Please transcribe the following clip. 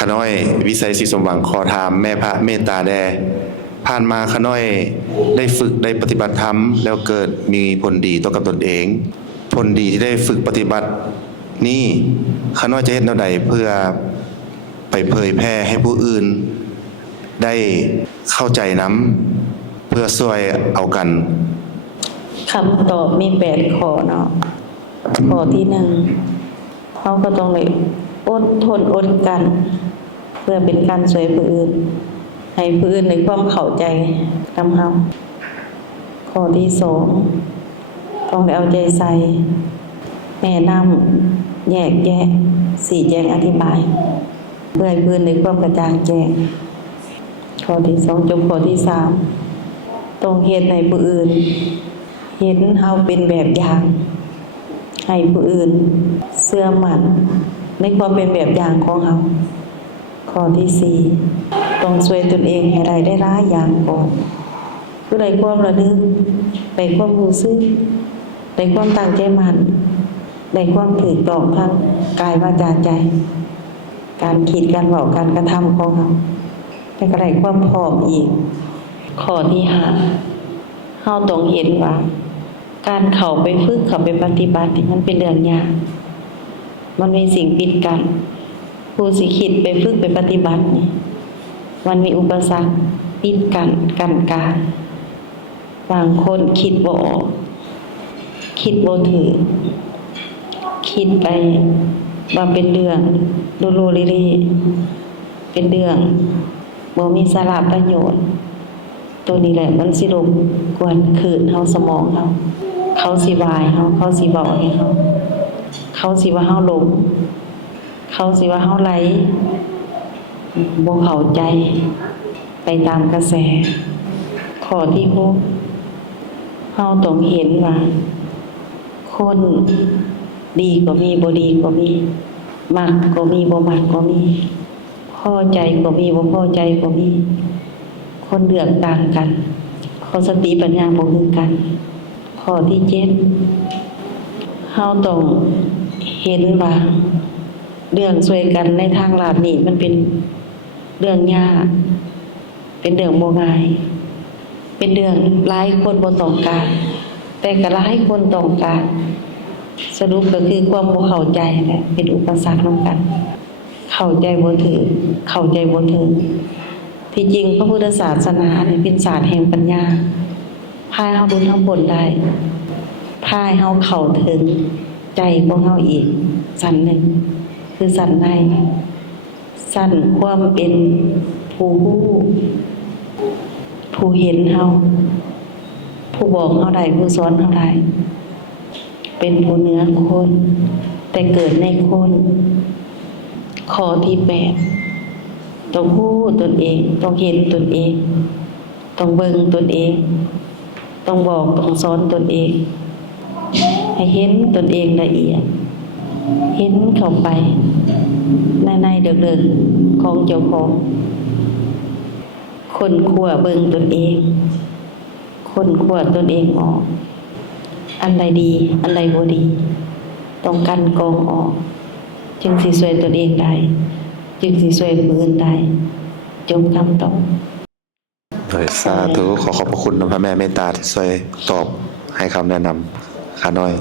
ขาน้อยวิสัยศรีสมหวังขอถามแม่พระเมตตาแดผ่านมาขาน้อยได้ฝึกได้ปฏิบัติธรรมแล้วเกิดมีผลดีต่อกับตนเองผลดีที่ได้ฝึกปฏิบัตินี่ขาน้อยจะเฮ็ดแนวใดเพื่อไปเผยแพร่ให้ผู้อื่นได้เข้าใจนํเพื่อช่วยเอากันคำตอบมี8ข้อเนาะข้อที่1เขาก็ต้องเลยอดทนอดกัน เพื่อเป็นการช่วยผู้อื่นให้ผู้อื่นในความเข้าใจนำเฮาข้อที่2ต้องได้เอาใจใส่แนะนำแยกแยะชี้แจงอธิบายเพื่อให้ผู้อื่นในความกระจ่างแจ้งข้อที่2จบข้อที่3ต้องเฮ็ดให้ผู้อื่นเห็นเฮาเป็นแบบอย่างให้ผู้อื่นเชื่อมั่นในความเป็นแบบอย่างของเฮาข้อที่4ต้องช่วยตนเองให้ได้หลายอย่างก่อนคือได้ความระลึกได้ความรู้สึกได้ความตั้งใจมั่นได้ความถูกต้องทางกายวาจาใจการคิดการเว้าการกระทำของเฮาแต่ก็ได้ความพร้อมอีกข้อที่5เฮาต้องเห็นว่าการเข้าไปฝึกเข้าไปปฏิบัตินี่มันเป็นเรื่องยากมันมีสิ่งปิดกั้นผู้สิคิดไปฝึกไปปฏิบัตินี่มันมีอุปสรรคปิดกั้นกั้นกลางบางคนคิดบ่ออกคิดบ่ถูกคิดไปว่าเป็นเรื่องโลโลเลเลเป็นเรื่องบ่มีสาระประโยชน์ตัวนี้แหละมันสิรบกวนคืนเฮาสมองเฮาเขาสิวายเฮาเขาสิบอกให้เฮาเขาสิว่าเฮาหลงเขาสิว่าเฮาไหลบ่เข้าใจไปตามกระแสข้อที่6เฮาต้องเห็นว่าคนดีก็มีบ่ดีก็มีมักก็มีบ่มักก็มีพอใจก็มีบ่พอใจก็มีคนเลือกต่างกันข้อสติปัญญาบ่คือกันข้อที่7เฮาต้องเห็นว่าเรื่องช่วยกันในทางลาภนี่มันเป็นเรื่องยากเป็นเรื่องบ่ง่ายเป็นเรื่องหลายคนบ่ต้องการแต่ก็หลายคนต้องการสรุปก็คือความบ่เข้าใจแหละเป็นอุปสรรคนำกันเข้าใจบ่ถึงเข้าใจบ่ถึงที่จริงพระพุทธศาสนาเนี่ยเป็นศาสตร์แห่งปัญญาพาเฮารู้ทั้งบนได้พาให้เฮาเข้าถึงใจของเฮาอีกสั้นหนึ่งคือสั้นในสั้นความเป็นผู้รู้ผู้เห็นเฮาผู้บอกเฮาได้ผู้สอนเฮาได้เป็นผู้เหนือคนแต่เกิดในคนข้อที่8ต้องรู้ตนเองต้องเห็นตนเองต้องเบิ่งตนเองต้องบอกต้องสอนตนเองให้เห็นตนเองละเอียดเห็นเข้าไปในเดิกๆของเจ้าของคนขั้วเบิ่งตนเองคนขั้วตนเองออกอันใดดีอันใดบ่ดีต้องกันกองออกจึงสิช่วยตนเองได้จึงสิช่วยผู้อื่นได้จบคำตอบสาธุขอขอบพระคุณพระแม่เมตตาที่ช่วยตอบให้คำแนะนำข้าน้อย